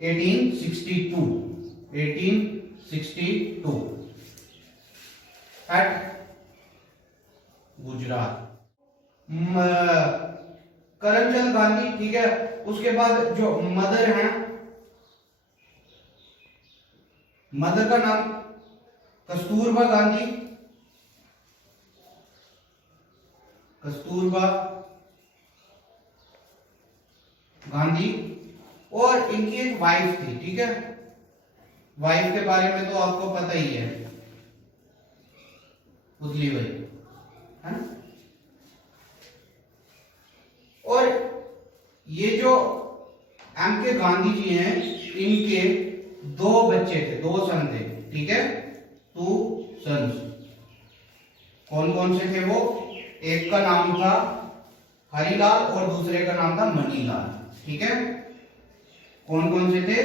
1862 eight Gujarat. Karamchand Gandhi, ठीक है। उसके बाद जो मदर है, मदर का नाम कस्तूरबा गांधी, कस्तूरबा गांधी। और इनकी एक वाइफ थी, ठीक है। वाइफ के बारे में तो आपको पता ही है, पुतली भाई, है ना। और ये जो एम के गांधी जी हैं, इनके दो बच्चे थे, दो सन थे, ठीक है। 2 सन्स। कौन कौन से थे वो? एक का नाम था हरिलाल और दूसरे का नाम था मणिलाल, ठीक है। कौन कौन से थे?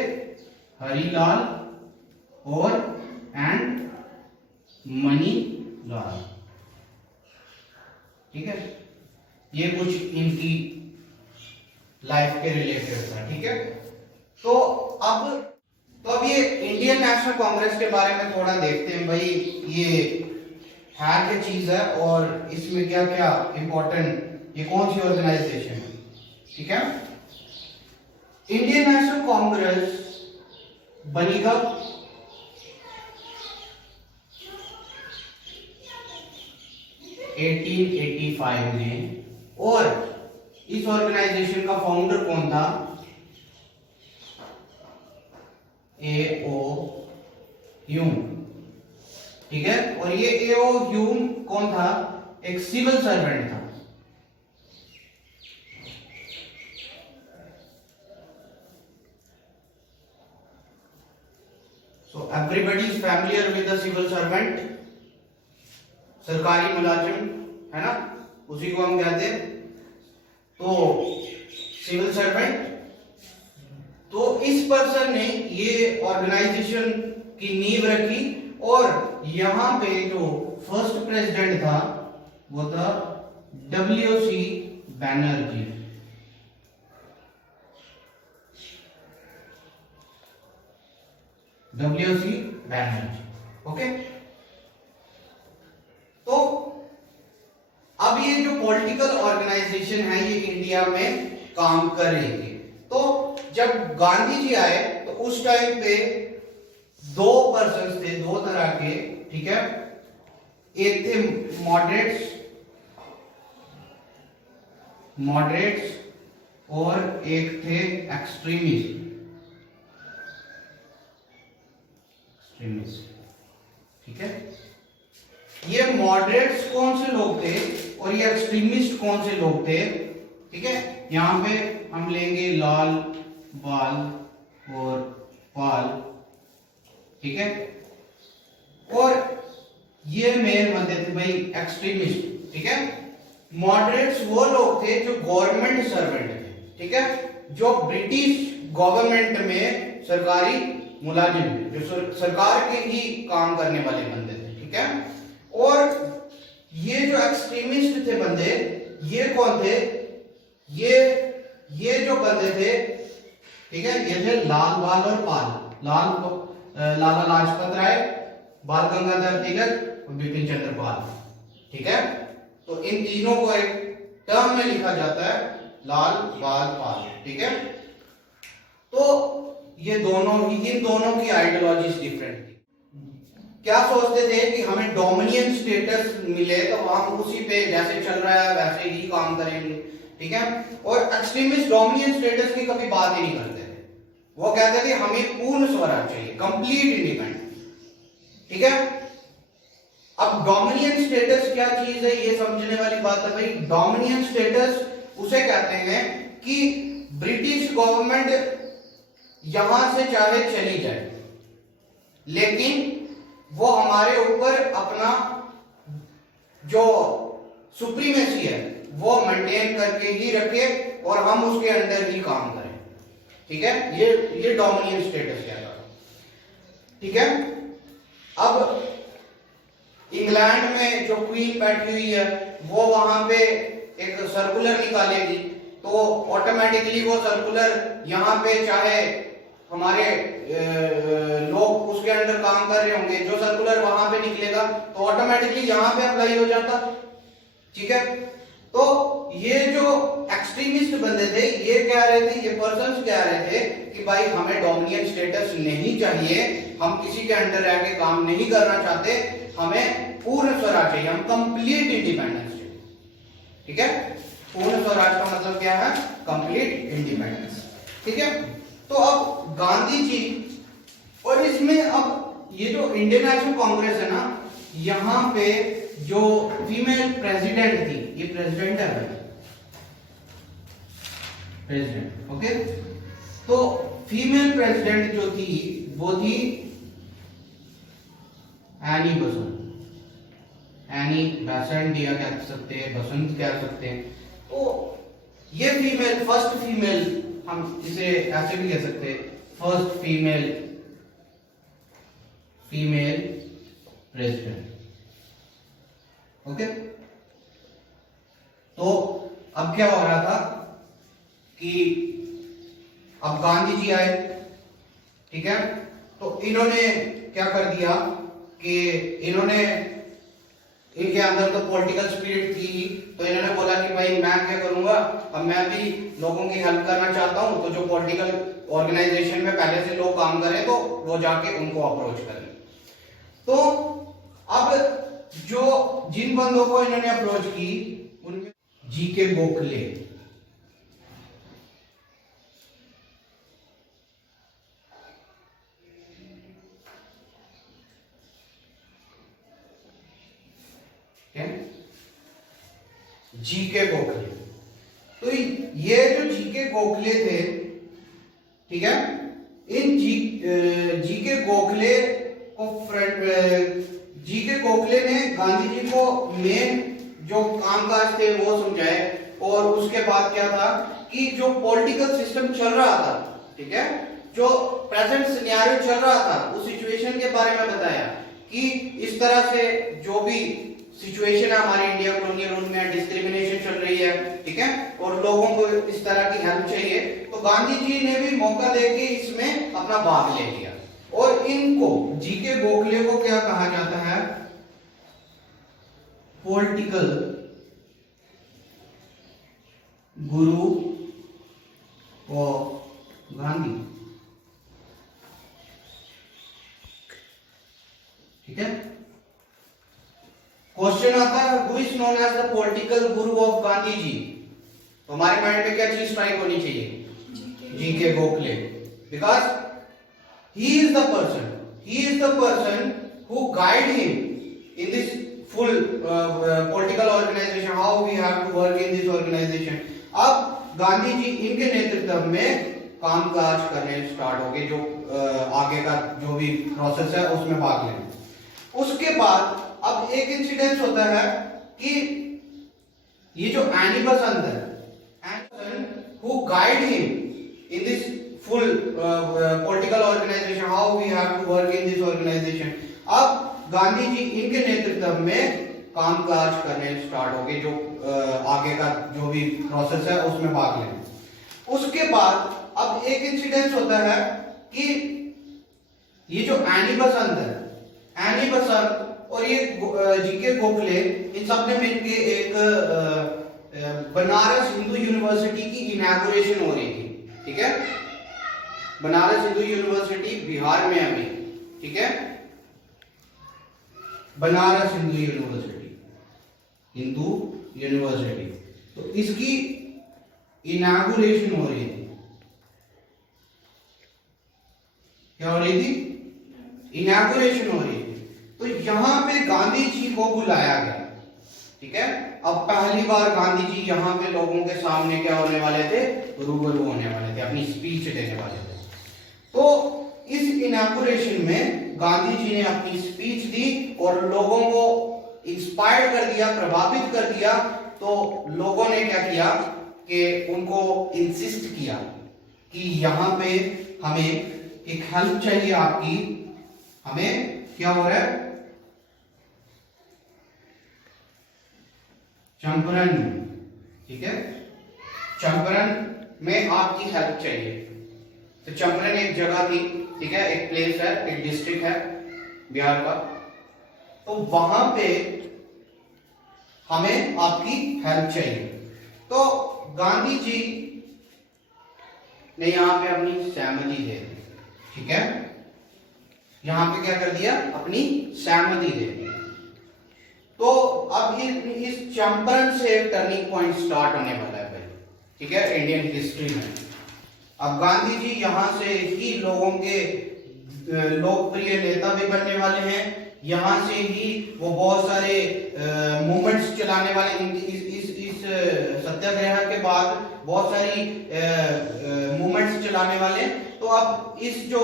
हरिलाल और एंड मणिलाल, ठीक है। ये कुछ इनकी लाइफ के रिलेटेड था, ठीक है। तो अब ये इंडियन नेशनल कांग्रेस के बारे में थोड़ा देखते हैं भाई, ये है क्या चीज है और इसमें क्या क्या इंपॉर्टेंट, ये कौन सी ऑर्गेनाइजेशन है, ठीक है। इंडियन नेशनल कांग्रेस बनी कब? 1885 में। और इस ऑर्गेनाइजेशन का फाउंडर कौन था? A.O. ह्यूम, ठीक है। और ये A.O. ह्यूम कौन था? एक सिविल सर्वेंट था। So everybody is familiar with the civil servant, सरकारी मुलाजिम, है ना, उसी को हम कहते हैं। तो सिविल सर्वेंट, तो इस पर्सन ने ये ऑर्गेनाइजेशन की नींव रखी। और यहां पे जो फर्स्ट प्रेसिडेंट था वो था W.C. Banerjee. W.C. Banerjee, okay. तो अब ये जो पॉलिटिकल ऑर्गेनाइजेशन है ये इंडिया में काम कर रही है। तो जब गांधी जी आए तो उस टाइम पे दो पर्सन्स थे, दो तरह के, ठीक है। एक थे मॉडरेट्स और एक थे एक्सट्रीमिस्ट, ठीक है। ये मॉडरेट्स कौन से लोग थे और ये एक्सट्रीमिस्ट कौन से लोग थे, ठीक है। यहां पे हम लेंगे लाल, बाल और पाल, ठीक है। और ये मेन बंदे थे भाई एक्सट्रीमिस्ट, ठीक है। मॉडरेट्स वो लोग थे जो गवर्नमेंट सर्वेंट थे, ठीक है, जो ब्रिटिश गवर्नमेंट में सरकारी मुलाजिम, जो सरकार के ही काम करने वाले बंदे थे, ठीक है। और ये जो एक्सट्रीमिस्ट थे बंदे, ये कौन थे? ये जो बंदे थे, ठीक है, ये थे लाल, बाल और पाल। लाला लाजपत राय, बाल गंगाधर तिलक और बिपिन चंद्र पाल, ठीक है। तो इन तीनों को एक टर्म में लिखा जाता है लाल, बाल, पाल, ठीक है। तो ये दोनों ही, इन दोनों की आइडियोलॉजीज डिफरेंट थी। क्या सोचते थे कि हमें डोमिनियन स्टेटस मिले तो हम उसी पे जैसे चल रहा है वैसे ही काम करेंगे, ठीक है। और एक्सट्रीमिस्ट डोमिनियन स्टेटस की कभी बात ही नहीं करते थे। वो कहते थे हमें पूर्ण स्वराज चाहिए, कंप्लीट इंडिपेंडेंस, ठीक है। अब डोमिनियन स्टेटस क्या चीज है ये समझने वाली बात है भाई। डोमिनियन स्टेटस उसे कहते हैं कि ब्रिटिश गवर्नमेंट यहां से चाहे चली जाए लेकिन वो हमारे ऊपर अपना जो सुप्रीमेसी है वो मेंटेन करके ही रखे और हम उसके अंडर ही काम करें, ठीक है। ये डोमिनियन स्टेटस कहता है, ठीक है। अब इंग्लैंड में जो क्वीन बैठी हुई है वो वहां पे एक सर्कुलर निकालेगी तो ऑटोमेटिकली वो सर्कुलर यहाँ पे चाहे हमारे लोग उसके अंडर काम कर रहे होंगे, जो सर्कुलर वहां पे निकलेगा तो ऑटोमेटिकली यहां पे अप्लाई हो जाता। ठीक है, तो ये जो एक्सट्रीमिस्ट बंदे थे ये कह रहे थे, ये पर्सन्स कह रहे थे कि भाई हमें डोमिनियन स्टेटस नहीं चाहिए, हम किसी के अंडर रह के काम नहीं करना चाहते, हमें पूर्ण स्वराज चाहिए, हम कंप्लीट इंडिपेंडेंस चाहिए। ठीक है, पूर्ण स्वराज का मतलब क्या है? Complete independence. ठीक है, तो अब गांधी जी, और इसमें अब ये जो इंडियन नेशनल कांग्रेस है ना, यहां पे जो फीमेल प्रेसिडेंट थी, ये प्रेसिडेंट है भाई, प्रेसिडेंट। ओके, तो फीमेल प्रेसिडेंट जो थी वो थी एनी बसंत, एनी बेसेंट या कह सकते हैं, बसंत कह सकते हैं। तो ये फीमेल, फर्स्ट फीमेल, हम इसे ऐसे भी कह सकते हैं, फर्स्ट फीमेल प्रेसिडेंट। ओके, तो अब क्या हो रहा था कि अब गांधी जी आए। ठीक है, तो इन्होंने क्या कर दिया कि इन्होंने, इनके अंदर तो पॉलिटिकल स्पिरिट थी, तो इन्होंने बोला कि भाई मैं क्या करूंगा, अब मैं भी लोगों की हेल्प करना चाहता हूं, तो जो पॉलिटिकल ऑर्गेनाइजेशन में पहले से लोग काम करें तो वो जाके उनको अप्रोच करें। तो अब जो जिन बंदों को इन्होंने अप्रोच की उनमें जीके गोखले, जीके गोखले, तो ये जो जीके गोखले थे, ठीक है, इन जीके गोखले को जीके गोखले ने गांधी जी को मेन जो कामकाज थे वो समझाए, और उसके बाद क्या था कि जो पॉलिटिकल सिस्टम चल रहा था, ठीक है, जो प्रेजेंट सिनेरियो चल रहा था उस सिचुएशन के बारे में बताया कि इस तरह से जो भी सिचुएशन है हमारी इंडिया कॉलोनियल रूल में, डिस्क्रिमिनेशन चल रही है, ठीक है, और लोगों को इस तरह की हेल्प चाहिए, तो गांधी जी ने भी मौका देके इसमें अपना भाग ले लिया। और इनको, जीके गोखले को क्या कहा जाता है? Political guru of Gandhi. ठीक है, क्वेश्चन आता है who is known as the political guru of Gandhi ji, तो हमारे माइंड में क्या चीज स्ट्राइक होनी चाहिए? GK Gokhale, because he is the person who guide him in this full political organization, how we have to work in this organization। अब गांधी जी इनके नेतृत्व में कामकाज करने स्टार्ट हो गए, जो आगे का जो भी प्रोसेस है उसमें भाग लेना। उसके बाद अब एक इंसिडेंस होता है कि ये जो एनी बसंत है, who guide him in this full political organization, how we have to work in this organization। अब गांधी जी इनके नेतृत्व में कामकाज करने स्टार्ट हो गए, जो आगे का जो भी प्रोसेस है उसमें भाग लेना। उसके बाद अब एक इंसिडेंस होता है कि ये जो एनी बसंत है, एनी बसंत और ये जीके गोखले, इन सब ने मिलकर एक बनारस हिंदू यूनिवर्सिटी की इनॉग्रेशन हो रही थी। ठीक है, बनारस हिंदू यूनिवर्सिटी बिहार में अभी, ठीक है, बनारस हिंदू यूनिवर्सिटी, तो इसकी इनॉग्रेशन हो रही थी। क्या हो रही थी? इनॉग्रेशन हो रही थी। तो यहां पे गांधी जी को बुलाया गया। ठीक है, अब पहली बार गांधी जी यहां पे लोगों के सामने क्या होने वाले थे? रूबरू होने वाले थे, अपनी स्पीच देने वाले थे। तो इस इनॉग्रेशन में गांधी जी ने अपनी स्पीच दी और लोगों को इंस्पायर कर दिया, प्रभावित कर दिया। तो लोगों ने क्या किया कि उनको इंसिस्ट किया कि यहां पे हमें एक हेल्प चाहिए आपकी, हमें क्या हो रहा है? चंपारण, ठीक है, चंपारण में आपकी हेल्प चाहिए। तो चंपारण एक जगह थी, ठीक है, एक प्लेस है, एक डिस्ट्रिक्ट है बिहार का। तो वहां पे हमें आपकी हेल्प चाहिए। तो गांधी जी ने यहां पे अपनी सहमति दे दी, ठीक है, यहां पे क्या कर दिया, अपनी सहमति दे दी। तो अब इस चंपारण से टर्निंग पॉइंट स्टार्ट होने वाला है भाई, ठीक है, इंडियन हिस्ट्री में। अब गांधी जी यहां से ही लोगों के लोकप्रिय नेता भी बनने वाले हैं, यहां से ही वो बहुत सारे मूवमेंट्स चलाने वाले। इस सत्याग्रह के बाद बहुत सारी मूवमेंट्स चलाने वाले। तो अब इस जो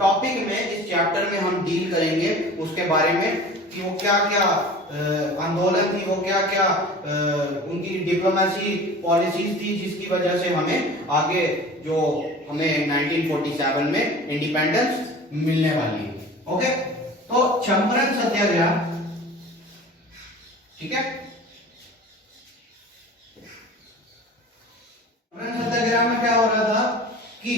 टॉपिक में, इस चैप्टर में हम डील करेंगे उसके बारे में कि वो क्या क्या आंदोलन थी, वो क्या क्या उनकी डिप्लोमेसी पॉलिसीज थी, जिसकी वजह से हमें आगे जो हमें 1947 में इंडिपेंडेंस मिलने वाली है। ओके, तो चंपारण सत्याग्रह, ठीक है, चंपारण सत्याग्रह में क्या हो रहा था कि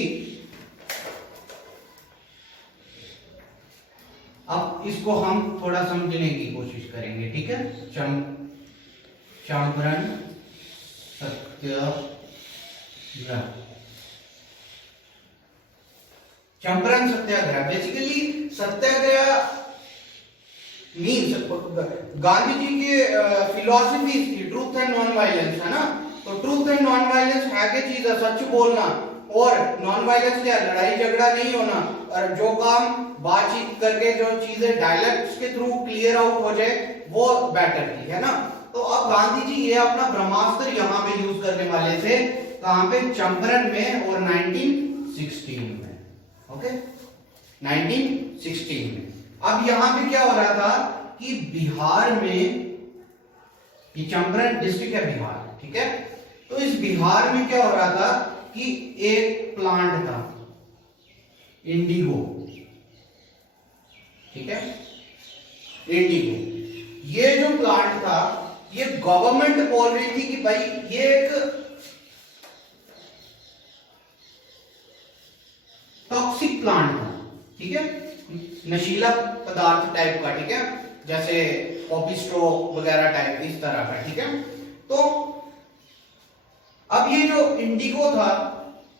अब इसको हम थोड़ा समझने की कोशिश करेंगे, ठीक है। चंपारण सत्याग्रह, चंपारण सत्याग्रह बेसिकली सत्याग्रह मीन्स गांधी जी के फिलॉसफी थी ट्रूथ एंड नॉन वायलेंस, है ना। तो ट्रूथ एंड नॉन वायलेंस है क्या चीज है, सच बोलना, और नॉन वायलेंस क्या, लड़ाई झगड़ा नहीं होना, और जो काम बातचीत करके जो चीजें डायलॉग्स के थ्रू क्लियर आउट हो जाए वो बेटर थी, है ना। तो अब गांधी जी ये अपना ब्रह्मास्त्र यहाँ पे यूज करने वाले थे, कहां पे, चंपारण में, और 1916 में। ओके, 1916 में। अब यहां पे क्या हो रहा था कि बिहार में, ये चंपारण डिस्ट्रिक्ट है बिहार, ठीक है। तो इस बिहार में क्या हो रहा था कि एक प्लांट था इंडिगो, ठीक है, इंडिगो। ये जो प्लांट था, ये गवर्नमेंट बोल रही थी कि भाई ये एक टॉक्सिक प्लांट था, ठीक है, नशीला पदार्थ टाइप का, ठीक है, जैसे पॉपी स्ट्रो वगैरह टाइप, इस तरह का, ठीक है। तो अब ये जो इंडिगो था,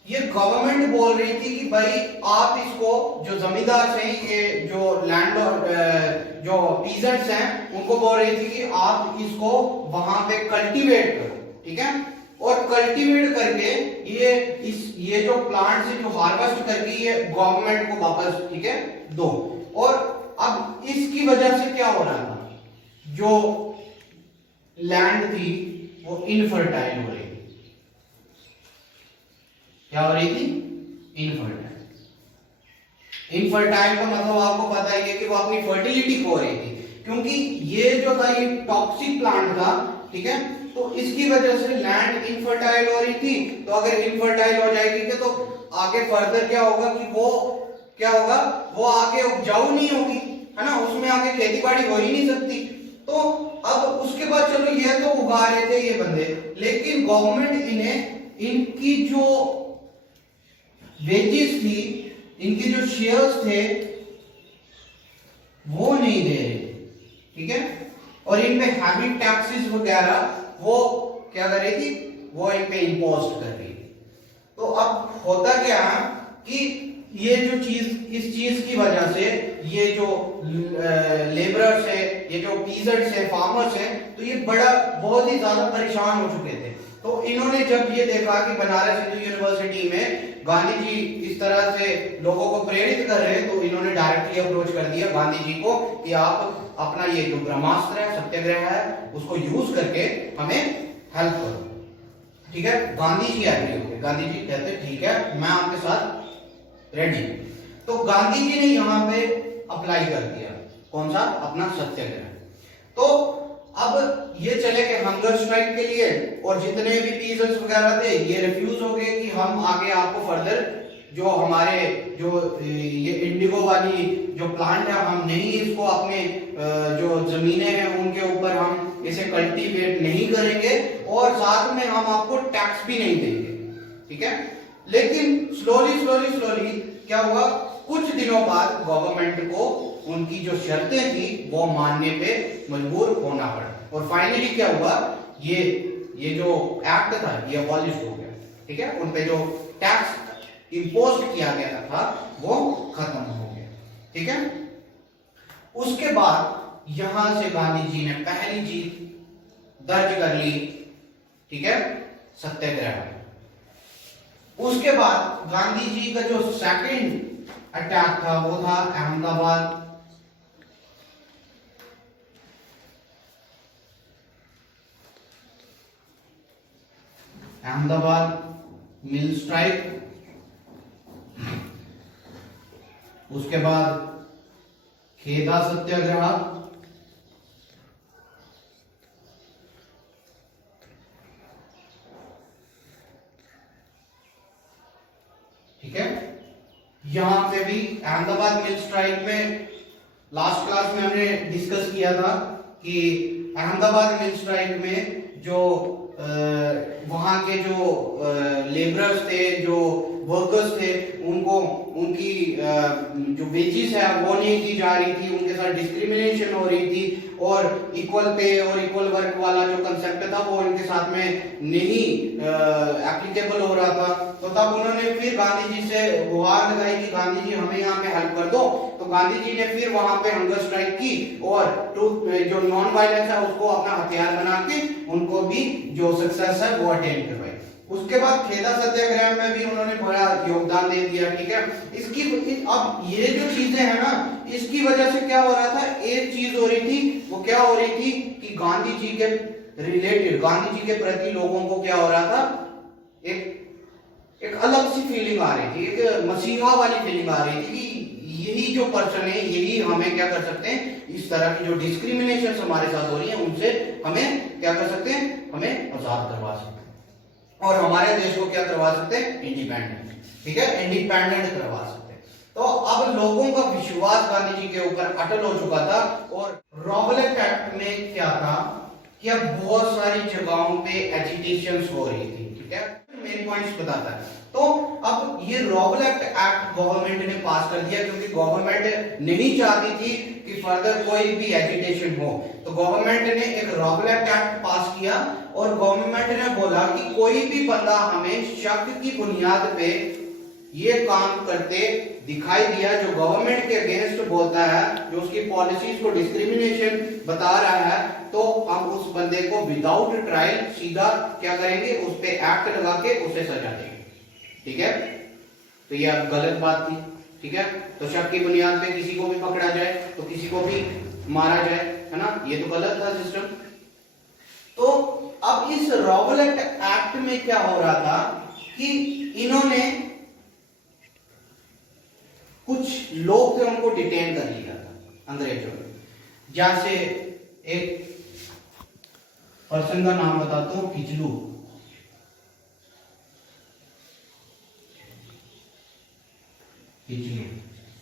ये गवर्नमेंट बोल रही थी कि भाई आप इसको, जो जमींदार हैं, ये जो लैंड और जो पीजेंट्स हैं, उनको बोल रही थी कि आप इसको वहां पे कल्टीवेट करो, ठीक है, और कल्टीवेट करके ये जो प्लांट से जो हार्वेस्ट करके ये गवर्नमेंट को वापस, ठीक है, दो। और अब इसकी वजह से क्या हो रहा था, जो लैंड थी वो इनफर्टाइल हो रही थी। क्या हो रही थी, इनफर्टाइल। इनफर्टाइल का मतलब आपको पता ही है कि वो अपनी फर्टिलिटी खो रही थी, क्योंकि ये जो था ये टॉक्सिक प्लांट था, ठीक है। तो इसकी वजह से लैंड इनफर्टाइल हो रही थी। तो अगर इनफर्टाइल हो जाएगी तो आगे फर्दर क्या होगा कि वो क्या होगा, वो आगे उपजाऊ नहीं होगी, है ना, उसमें आगे खेती बाड़ी हो ही नहीं सकती। तो अब उसके बाद चलो ये तो उगा रहे थे ये बंदे, लेकिन गवर्नमेंट इन्हें इनकी जो वेजेस थी, इनके जो शेयर्स थे वो नहीं दे रहे, ठीक है, और इन पे हैवी टैक्सेस वगैरह वो क्या कर रही थी, वो इन पे इंपोज कर रही थी। तो अब होता क्या कि ये जो चीज, इस चीज की वजह से ये जो लेबरर्स है, ये जो पीजेंट्स है, फार्मर्स है, तो ये बहुत ही ज्यादा परेशान हो चुके थे। तो इन्होंने जब ये देखा कि बनारस हिंदू यूनिवर्सिटी में गांधी जी इस तरह से लोगों को प्रेरित कर रहे हैं, तो इन्होंने डायरेक्टली अप्रोच कर दिया गांधी जी को कि आप अपना ये जो ब्रह्मास्त्र है, सत्याग्रह है, उसको यूज करके हमें हेल्प करो, ठीक है। गांधी जी एग्री हो गए, गांधी जी कहते ठीक है, मैं आपके साथ रेडी। तो गांधी जी ने यहाँ पे अप्लाई कर दिया, कौन सा, अपना सत्याग्रह। तो अब ये चले गए हंगर स्ट्राइक के लिए, और जितने भी पीजेंट्स वगैरह थे ये रिफ्यूज हो गए कि हम आगे आपको फर्दर जो हमारे जो ये इंडिगो वाली जो प्लांट है, हम नहीं इसको अपने जो जमीनें हैं उनके ऊपर हम इसे कल्टीवेट नहीं करेंगे, और साथ में हम आपको टैक्स भी नहीं देंगे, ठीक है। लेकिन स्लोली स्लोली स्लोली क्या हुआ, कुछ दिनों बाद गवर्नमेंट को उनकी जो शर्तें थी वो मानने पे मजबूर होना पड़ा, और फाइनली क्या हुआ, ये जो एक्ट था ये अबॉलिश हो गया। ठीक है, उन पे जो टैक्स इंपोज किया गया था वो खत्म हो गया। ठीक है, उसके बाद यहां से गांधी जी ने पहली जीत दर्ज कर ली। ठीक है, सत्याग्रह। उसके बाद गांधी जी का जो सेकंड अटैक था वो था अहमदाबाद। अहमदाबाद मिल स्ट्राइक। उसके बाद खेदा सत्याग्रह। ठीक है, यहां पे भी अहमदाबाद मिल स्ट्राइक में लास्ट क्लास में हमने डिस्कस किया था कि अहमदाबाद मिल स्ट्राइक में जो वहां के जो लेबरर्स थे, जो वर्कर्स थे, उनको उनकी जो वेजेस है वो नहीं दी जा रही थी, उनके साथ डिस्क्रिमिनेशन हो रही थी, और इक्वल पे और इक्वल वर्क वाला जो कंसेप्ट था वो इनके साथ में नहीं एप्लीकेबल हो रहा था। तो तब उन्होंने फिर गांधी जी से गुहार लगाई कि गांधी जी हमें यहाँ पे हेल्प कर दो। तो गांधी जी ने फिर वहां पे हंगर स्ट्राइक की, और जो नॉन वायलेंस है उसको अपना हथियार बना के उनको भी जो सक्सेस है वो अटेन करवाई। उसके बाद खेदा सत्याग्रह में भी उन्होंने बड़ा योगदान दे दिया। ठीक है, अब ये जो चीजें हैं ना, इसकी वजह से क्या हो रहा था, एक चीज हो रही थी, वो क्या हो रही थी कि गांधी जी के रिलेटेड, गांधी जी के प्रति लोगों को क्या हो रहा था, एक अलग सी फीलिंग आ रही थी, एक मसीहा वाली फीलिंग आ रही थी कि यही जो पर्सन है यही हमें क्या कर सकते हैं, इस तरह की जो डिस्क्रिमिनेशन हमारे साथ हो रही है उनसे हमें क्या कर सकते हैं, हमें आजाद करवा सकते हैं और हमारे देश को क्या करवा सकते हैं, इंडिपेंडेंट। ठीक है, इंडिपेंडेंट करवा सकते हैं। तो अब लोगों का विश्वास गांधी जी के ऊपर अटल हो चुका था। और रॉबलेट एक्ट में क्या था कि अब बहुत सारी जगहों पे एजिटेशंस हो रही थी। ठीक है, मेन पॉइंट्स बताता है। तो अब ये रॉबलेट एक्ट गवर्नमेंट ने पास कर दिया, क्योंकि गवर्नमेंट नहीं चाहती थी कि फर्दर कोई भी एजिटेशन हो। तो गवर्नमेंट ने एक रॉबलेट एक्ट पास किया, और गवर्नमेंट ने बोला कि कोई भी बंदा हमें शक की बुनियाद पे ये काम करते दिखाई दिया, जो गवर्नमेंट के अगेंस्ट बोलता है, जो उसकी पॉलिसीज को डिस्क्रिमिनेशन बता रहा है, तो हम उस बंदे को विदाउट ट्रायल सीधा क्या करेंगे, उस पे एक्ट लगा के उसे सजा देंगे। ठीक है, तो ये अब गलत बात थी। ठीक है, तो शक की बुनियाद पे किसी को भी पकड़ा जाए तो किसी को भी मारा जाए, है ना, ये तो गलत था सिस्टम। तो अब इस रॉबलेट एक्ट में क्या हो रहा था कि इन्होंने कुछ लोग थे उनको डिटेन कर लिया था अंग्रेजों ने। जैसे एक पर्सन का नाम बताता हूं, किचलू।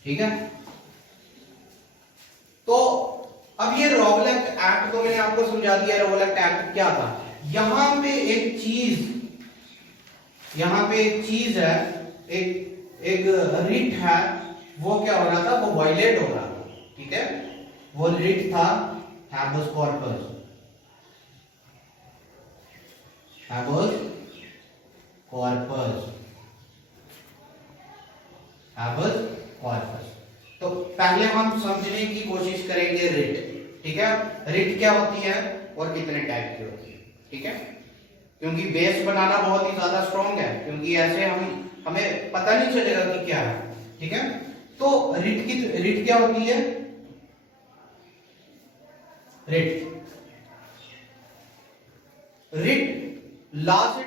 ठीक है, तो अब ये रॉबलेट एक्ट को मैंने आपको समझा दिया। रॉबलेट एक्ट क्या था, यहां पे एक चीज है, एक रिट है, वो क्या हो रहा था, वो वायलेट हो रहा था। ठीक है, वो रिट था habeas corpus. Habeas corpus, habeas corpus. तो पहले हम समझने की कोशिश करेंगे रिट। ठीक है, रिट क्या होती है और कितने टाइप की होती है। ठीक है, क्योंकि बेस बनाना बहुत ही ज्यादा स्ट्रॉन्ग है, क्योंकि ऐसे हमें पता नहीं चलेगा कि क्या है। ठीक है, तो रिट क्या होती है, रिट लॉ से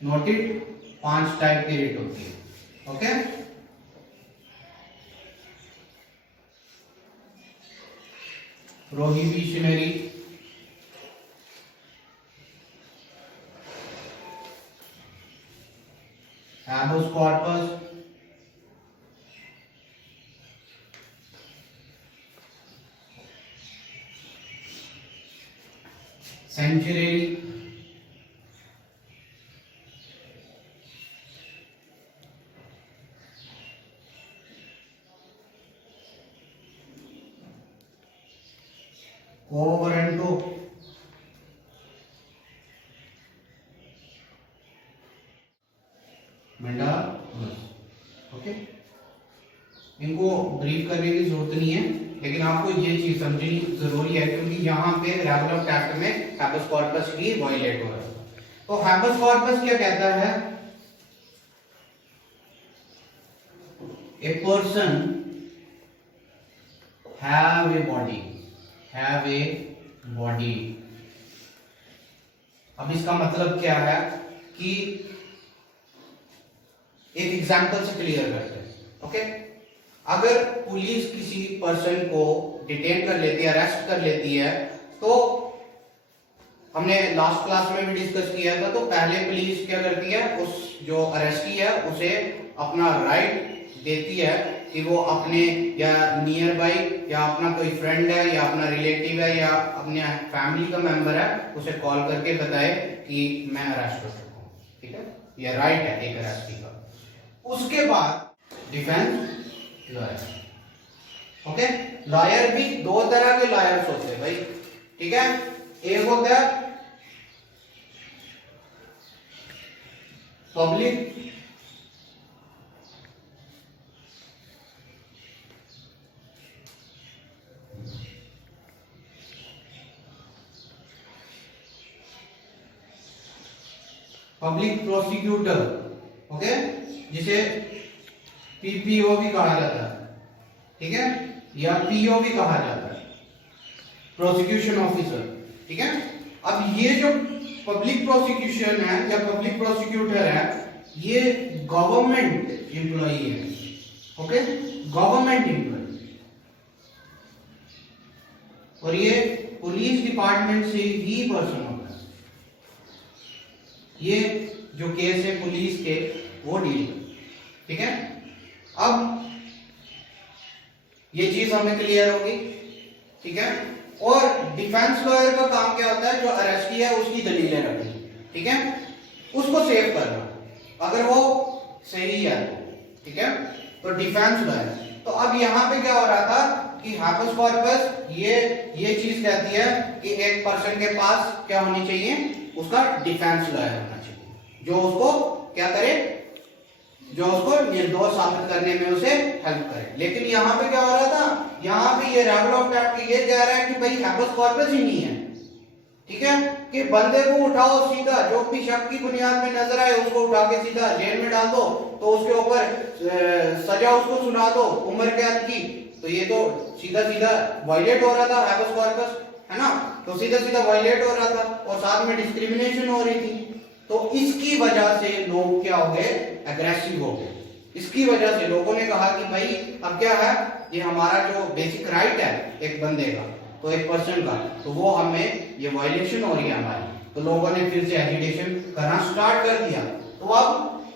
नोटेड 5 टाइप की रिट होती है। Okay, prohibitionary, habeas corpus, certiorari, quo warranto, mandamus. Okay, इनको ब्रीफ करने की जरूरत नहीं है, लेकिन आपको ये चीज समझनी जरूरी है क्योंकि यहाँ पे रेगुलर फैक्ट में हैबस कॉर्पस ही वायलेट हो रहा है। तो हैबस कॉर्पस क्या कहता है? A person have a body. अब इसका मतलब क्या है कि एक एग्जांपल से क्लियर करते हैं। ओके, अगर पुलिस किसी पर्सन को डिटेन कर लेती है, अरेस्ट कर लेती है, तो हमने लास्ट क्लास में भी डिस्कस किया था, तो पहले पुलिस क्या करती है, उस जो अरेस्टी है उसे अपना राइट देती है कि वो अपने या नियर बाई या अपना कोई फ्रेंड है या अपना रिलेटिव है या अपने फैमिली का मेंबर है, उसे कॉल करके बताए कि मैं अरेस्ट हो चुका हूँ। ठीक है, यह राइट है एक अरेस्टी का। उसके बाद डिफेंस लॉयर। ओके, लॉयर भी दो तरह के लॉयर्स होते हैं भाई। ठीक है, एक होता है पब्लिक प्रोसिक्यूटर, ओके, जिसे पीपीओ भी कहा जाता है, ठीक है, या पीओ भी कहा जाता है, प्रोसिक्यूशन ऑफिसर। ठीक है, अब ये जो पब्लिक प्रोसिक्यूशन है या पब्लिक प्रोसिक्यूटर है, ये गवर्नमेंट एम्प्लॉई है। ओके, गवर्नमेंट एम्प्लॉई, और ये पुलिस डिपार्टमेंट से ही पर्सन होता है। ये जो केस है पुलिस के, वो डील कर। ठीक है, अब ये चीज हमें क्लियर होगी। ठीक है, और डिफेंस लॉयर का काम क्या होता है? जो अरेस्टी है उसकी दलीलें रखनी। ठीक है, उसको सेव करना अगर वो सही है। ठीक है, तो डिफेंस लॉयर। तो अब यहां पे क्या हो रहा था कि हैबस कॉर्पस ये चीज कहती है कि एक पर्सन के पास क्या होनी चाहिए? उसका डिफेंस लॉयर होना चाहिए, जो उसको क्या करे, जो उसको निर्दोष साबित करने में उसे हेल्प करे। लेकिन यहाँ पे क्या हो रहा था? यहाँ पे ये रेगुलर फैक्ट ये कह रहा है कि भाई हैबस कॉर्पस ही नहीं है। ठीक है, कि बंदे को उठाओ सीधा, जो भी शक की बुनियाद में नजर आए उसको उठा के सीधा जेल में डाल दो, तो उसके ऊपर सजा उसको सुना दो उम्र कैद की। तो ये तो सीधा सीधा वायलेट हो रहा था हैबस कॉर्पस, है ना? तो सीधा सीधा वायलेट हो रहा था और साथ में डिस्क्रिमिनेशन हो रही थी। तो इसकी वजह से लोग क्या हो गए? एग्रेसिव हो गए। इसकी वजह से लोगों ने कहा कि भाई अब क्या है, ये हमारा जो बेसिक राइट है एक बंदे का, तो एक पर्सन का, तो वो हमें ये वायलेशन हो रही है हमारी। तो लोगों ने फिर से एजिटेशन करना स्टार्ट कर दिया। तो अब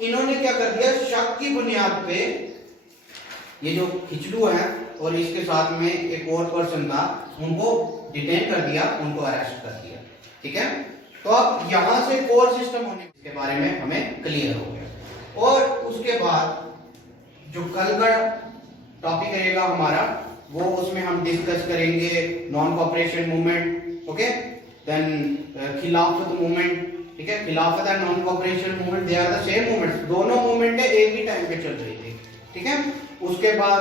इन्होंने क्या कर दिया? शक की बुनियाद पे ये जो खिचड़ू है और इसके साथ में एक और पर्सन था, उनको डिटेन कर दिया, उनको अरेस्ट कर दिया। ठीक है, तो अब यहां से कोर सिस्टम होने के बारे में हमें क्लियर हो गया। और उसके बाद जो कल का टॉपिक रहेगा हमारा, वो उसमें हम डिस्कस करेंगे non cooperation movement. Okay, then Khilafat movement. ठीक है, Khilafat and non cooperation movement they are the same movements, दोनों मूवमेंट एक ही टाइम पे चल रही थी। ठीक है, उसके बाद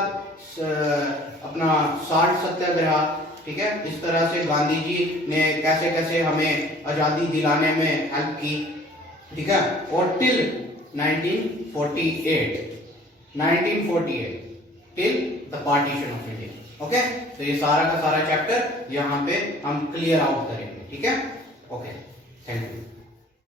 अपना 60 सत्याग्रह। ठीक है, इस तरह से गांधी जी ने कैसे कैसे हमें आजादी दिलाने में हेल्प की। ठीक है, और till 1948 till the partition of India. Okay, तो ये सारा का सारा चैप्टर यहाँ पे हम क्लियर आउट करेंगे। ठीक है, ओके, थैंक यू।